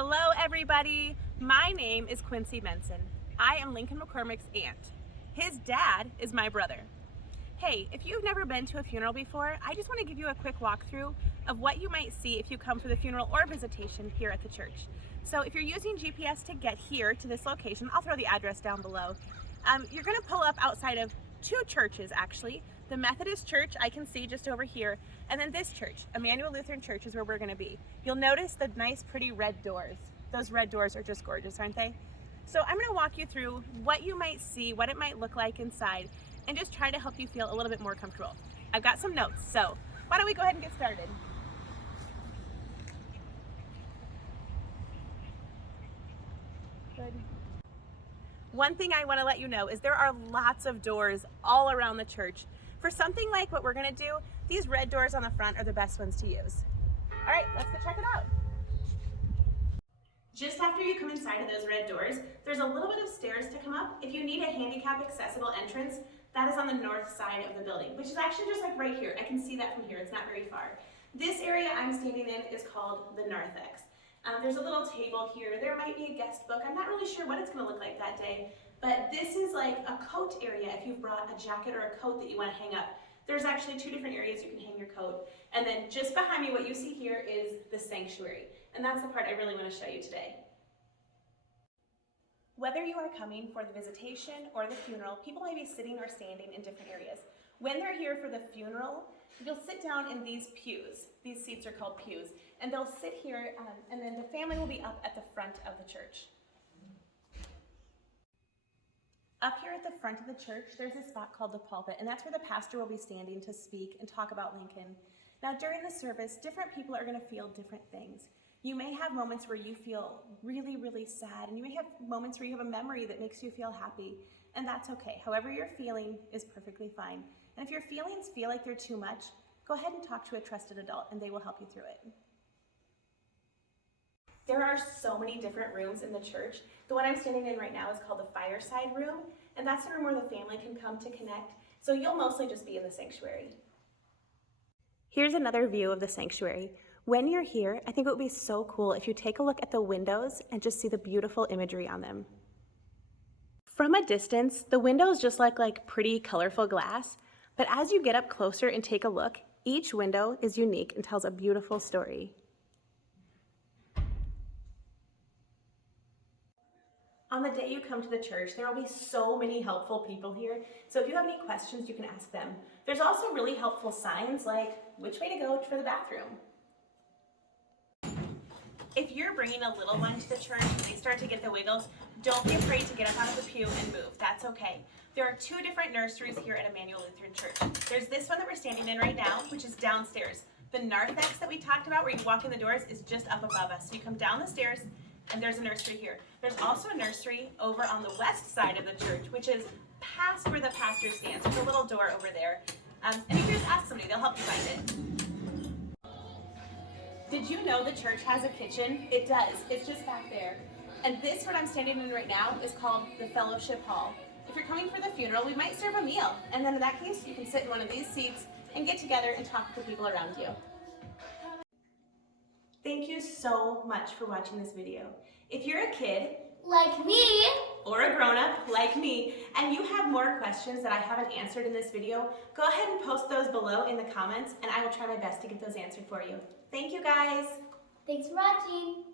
Hello everybody, my name is Quincy Benson. I am Lincoln McCormick's aunt. His dad is my brother. Hey, if you've never been to a funeral before, I just want to give you a quick walkthrough of what you might see if you come for the funeral or visitation here at the church. So if you're using GPS to get here to this location, I'll throw the address down below. You're going to pull up outside of two churches actually. The Methodist church I can see just over here, and then this church, Emmanuel Lutheran Church, is where we're going to be. You'll notice the nice pretty red doors. Those red doors are just gorgeous, aren't they? So I'm going to walk you through what you might see, what it might look like inside, and just try to help you feel a little bit more comfortable. I've got some notes, so why don't we go ahead and get started. Good. One thing I want to let you know is there are lots of doors all around the church. For something like what we're going to do, these red doors on the front are the best ones to use. All right, let's go check it out. Just after you come inside of those red doors, there's a little bit of stairs to come up. If you need a handicap accessible entrance, that is on the north side of the building, which is actually just like right here. I can see that from here, it's not very far. This area I'm standing in is called the Narthex. There's a little table here. There might be a guest book. I'm not really sure what it's going to look like that day, but this is like a coat area if you've brought a jacket or a coat that you want to hang up. There's actually two different areas you can hang your coat. And then just behind me, what you see here is the sanctuary. And that's the part I really want to show you today. Whether you are coming for the visitation or the funeral, people may be sitting or standing in different areas. When they're here for the funeral, you'll sit down in these pews. These seats are called pews. And they'll sit here, and then the family will be up at the front of the church. Up here at the front of the church, there's a spot called the pulpit, and that's where the pastor will be standing to speak and talk about Lincoln. Now, during the service, different people are going to feel different things. You may have moments where you feel really, really sad, and you may have moments where you have a memory that makes you feel happy, and that's okay. However you're feeling is perfectly fine. And if your feelings feel like they're too much, go ahead and talk to a trusted adult, and they will help you through it. There are so many different rooms in the church. The one I'm standing in right now is called the Fireside Room, and that's the room where the family can come to connect. So you'll mostly just be in the sanctuary. Here's another view of the sanctuary. When you're here, I think it would be so cool if you take a look at the windows and just see the beautiful imagery on them. From a distance, the windows just look like pretty colorful glass, but as you get up closer and take a look, each window is unique and tells a beautiful story. On the day you come to the church, there will be so many helpful people here. So if you have any questions, you can ask them. There's also really helpful signs like which way to go for the bathroom. If you're bringing a little one to the church and they start to get the wiggles, don't be afraid to get up out of the pew and move. That's okay. There are two different nurseries here at Emmanuel Lutheran Church. There's this one that we're standing in right now, which is downstairs. The Narthex that we talked about where you walk in the doors is just up above us. So you come down the stairs and there's a nursery here. There's also a nursery over on the west side of the church, which is past where the pastor stands. There's a little door over there. And you can just ask somebody, they'll help you find it. Did you know the church has a kitchen? It does. It's just back there. And this, what I'm standing in right now, is called the Fellowship Hall. If you're coming for the funeral, we might serve a meal. And then in that case, you can sit in one of these seats and get together and talk to the people around you. Thank you so much for watching this video. If you're a kid, like me, or a grown-up, like me, and you have more questions that I haven't answered in this video, go ahead and post those below in the comments, and I will try my best to get those answered for you. Thank you, guys. Thanks for watching.